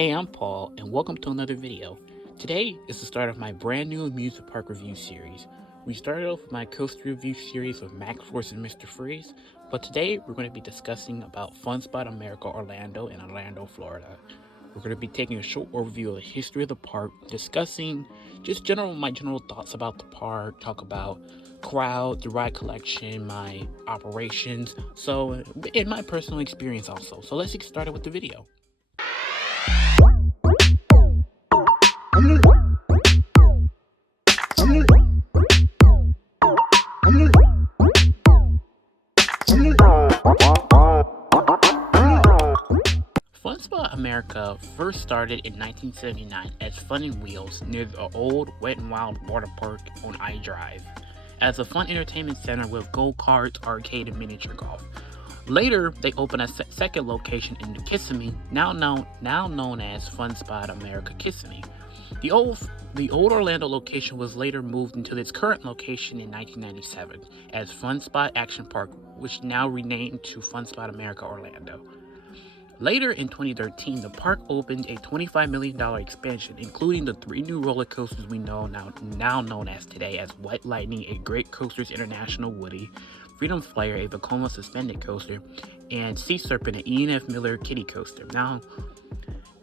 Hey, I'm Paul, and welcome to another video. Today is the start of my brand new amusement park review series. We started off with my coaster review series with Max Force and Mr. Freeze, but today we're going to be discussing about Fun Spot America Orlando in Orlando, Florida. We're going to be taking a short overview of the history of the park, discussing just my general thoughts about the park, talk about crowd, the ride collection, my operations, and my personal experience also. So let's get started with the video. Fun Spot America first started in 1979 as Fun and Wheels near the old Wet n Wild water park on I Drive, as a fun entertainment center with go-karts, arcade, and miniature golf. Later, they opened a second location in Kissimmee, now known as Fun Spot America Kissimmee. The old Orlando location was later moved into its current location in 1997 as Fun Spot Action Park, which now renamed to Fun Spot America Orlando. Later in 2013, the park opened a $25 million expansion, including the 3 new roller coasters we know now known as today as White Lightning, a Great Coasters International Woody, Freedom Flyer, a Vekoma suspended coaster, and Sea Serpent, an E&F Miller kiddie coaster.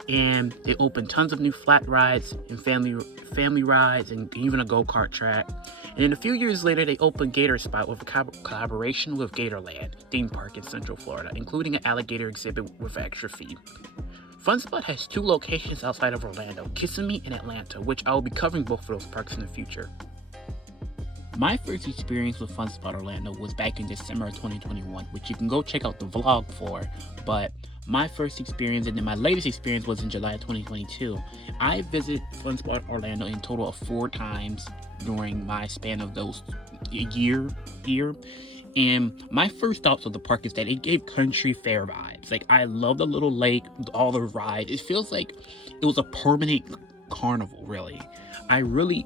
And they opened tons of new flat rides and family rides and even a go-kart track. And then a few years later, they opened Gator Spot with a collaboration with Gatorland theme park in Central Florida, including an alligator exhibit with an extra fee. Fun Spot has 2 locations outside of Orlando, Kissimmee and Atlanta, which I will be covering both of those parks in the future. My first experience with Fun Spot Orlando was back in December of 2021, which you can go check out the vlog for, but my first experience and then my latest experience was in July 2022. I visited Fun Spot Orlando in total of 4 times during my span of those year. And my first thoughts of the park is that it gave country fair vibes. Like, I love the little lake, all the rides. It feels like it was a permanent carnival, really. I really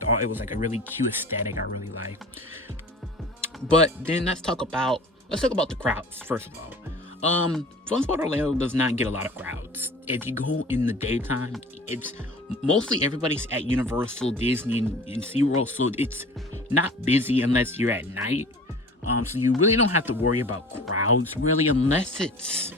thought it was like a really cute aesthetic I really like. But then let's talk about the crowds first of all. Fun Spot Orlando does not get a lot of crowds. If you go in the daytime, it's mostly everybody's at Universal, Disney, and SeaWorld, so it's not busy unless you're at night. So you really don't have to worry about crowds, really, unless it's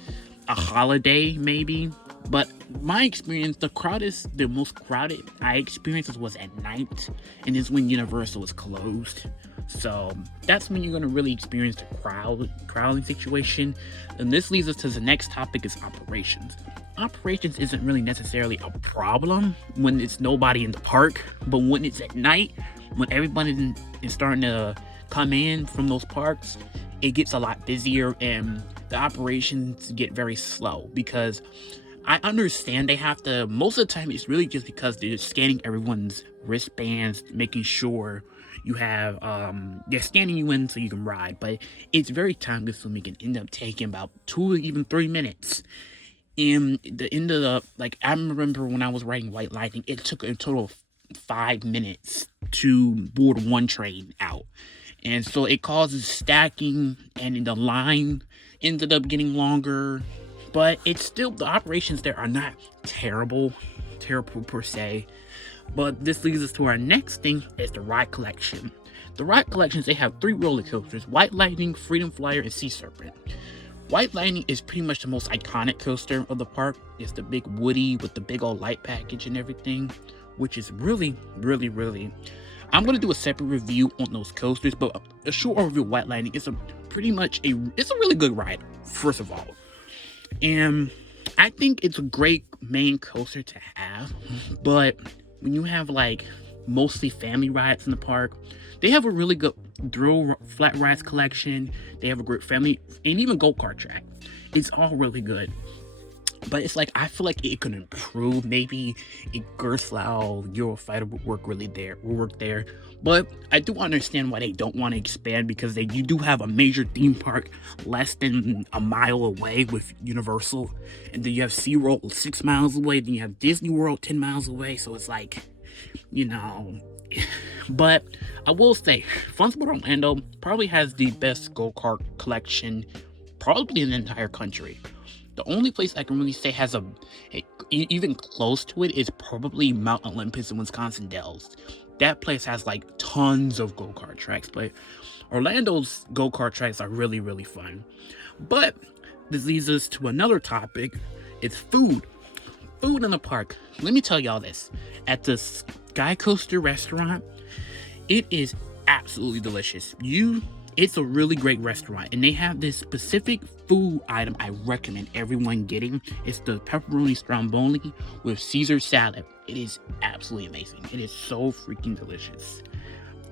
a holiday, maybe. But my experience, the most crowded I experienced was at night, and it's when Universal is closed. So that's when you're going to really experience the crowding situation. And this leads us to the next topic, is operations. Operations isn't really necessarily a problem when it's nobody in the park, but when it's at night, when everybody is starting to come in from those parks, it gets a lot busier and the operations get very slow, because I understand they have to, most of the time it's really just because they're scanning everyone's wristbands, making sure you have, they're scanning you in so you can ride, but it's very time consuming and end up taking about 2 or even 3 minutes. And the end of I remember when I was riding White Lightning, it took a total of 5 minutes to board one train out. And so it causes stacking, and the line ended up getting longer. But it's still, the operations there are not terrible per se. But this leads us to our next thing, is the ride collection. The ride collections, they have 3 roller coasters: White Lightning, Freedom Flyer, and Sea Serpent. White Lightning is pretty much the most iconic coaster of the park. It's the big Woody with the big old light package and everything, which is really. I'm going to do a separate review on those coasters, but a short overview of White Lightning is it's a really good ride, first of all. And I think it's a great main coaster to have, but when you have mostly family rides in the park, they have a really good thrill flat rides collection. They have a great family and even go-kart track. It's all really good. But it's I feel like it could improve. Maybe a Gerstlauer Eurofighter would work there. But I do understand why they don't want to expand, because you do have a major theme park less than a mile away with Universal. And then you have SeaWorld 6 miles away. Then you have Disney World 10 miles away. So it's But I will say, Fun Spot Orlando probably has the best go-kart collection probably in the entire country. The only place I can really say has a even close to it is probably Mount Olympus in Wisconsin Dells. That place has like tons of go-kart tracks, but Orlando's go-kart tracks are really, really fun. But this leads us to another topic. It's food. Food in the park. Let me tell y'all this. At the Sky Coaster restaurant, it is absolutely delicious. It's a really great restaurant, and they have this specific food item I recommend everyone getting. It's the pepperoni stromboli with Caesar salad. It is absolutely amazing. It is so freaking delicious.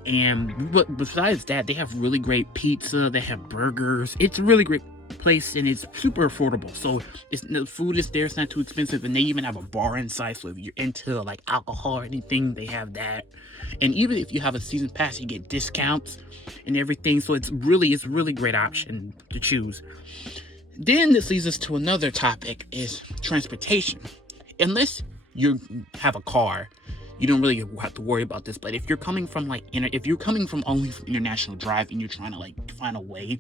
And but besides that, they have really great pizza. They have burgers. It's a really great place, and it's super affordable. So the food is there. It's not too expensive, and they even have a bar inside. So if you're into like alcohol or anything, they have that. And even if you have a season pass, you get discounts and everything. So it's really great option to choose. Then this leads us to another topic: is transportation. Unless you have a car, you don't really have to worry about this. But if you're coming from only from International Drive and you're trying to like find a way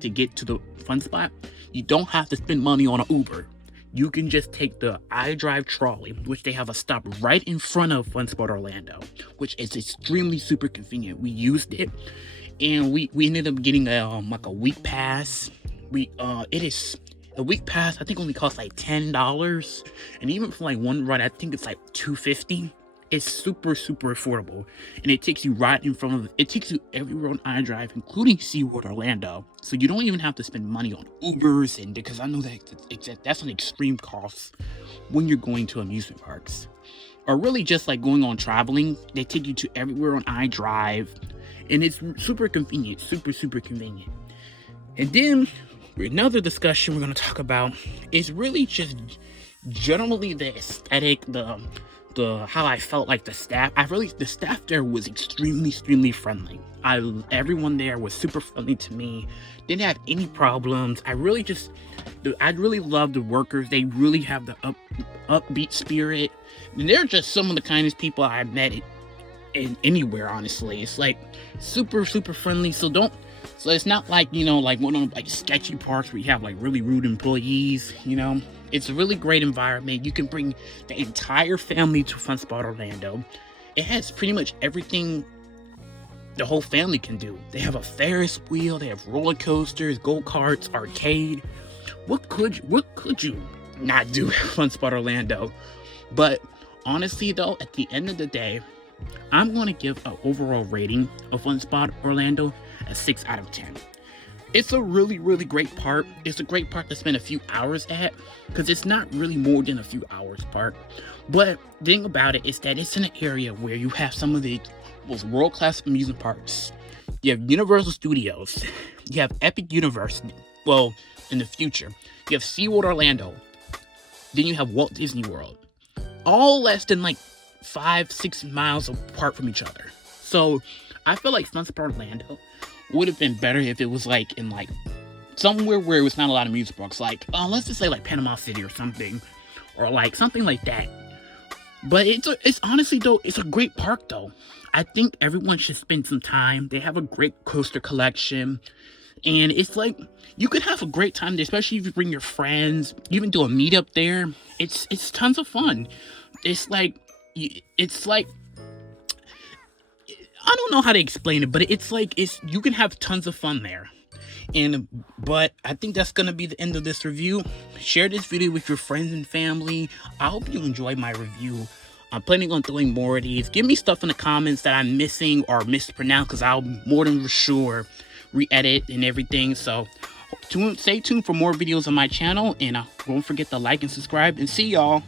to get to the fun spot, you don't have to spend money on an Uber. You can just take the iDrive trolley, which they have a stop right in front of Fun Spot Orlando, which is extremely super convenient. We used it, and we ended up getting like a week pass. It is a week pass. I think only costs like $10, and even for like one ride, I think it's like $250. It's super affordable, and it takes you right in front of it. Takes you everywhere on iDrive, including SeaWorld Orlando. So you don't even have to spend money on Ubers, and because I know that's an extreme cost when you're going to amusement parks, or really just like going on traveling. They take you to everywhere on iDrive, and it's super convenient, super convenient. And then another discussion we're going to talk about is really just generally the aesthetic, the how I felt like the staff. The staff there was extremely friendly. Everyone there was super friendly to me. Didn't have any problems. I really love the workers. They really have the upbeat spirit. And they're just some of the kindest people I've met in anywhere, honestly. It's like super friendly. So it's not like, like one of them like sketchy parks where you have like really rude employees, It's a really great environment. You can bring the entire family to Fun Spot Orlando. It has pretty much everything the whole family can do. They have a Ferris wheel, they have roller coasters, go-karts, arcade. What could you not do at Fun Spot Orlando? But honestly though, at the end of the day, I'm going to give an overall rating of Fun Spot Orlando a 6 out of 10. It's a really great park. It's a great park to spend a few hours at, because it's not really more than a few hours park. But the thing about it is that it's in an area where you have some of the most world-class amusement parks. You have Universal Studios. You have Epic Universe. Well, in the future. You have SeaWorld Orlando. Then you have Walt Disney World. All less than like 5-6 miles apart from each other. So I feel like Fun Spot Orlando would have been better if it was like in like somewhere where it was not a lot of amusement parks, like let's just say like Panama City or something, or like something like that. But it's honestly though, it's a great park though. I think everyone should spend some time. They have a great coaster collection, and it's like you could have a great time there, especially if you bring your friends. Even do a meetup there. It's tons of fun. It's like I don't know how to explain it, but you can have tons of fun there. But I think that's gonna be the end of this review. Share this video with your friends and family. I hope you enjoyed my review. I'm planning on doing more of these. Give me stuff in the comments that I'm missing or mispronounced, because I'll more than sure re-edit and everything. So stay tuned for more videos on my channel, and don't forget to like and subscribe, and see y'all.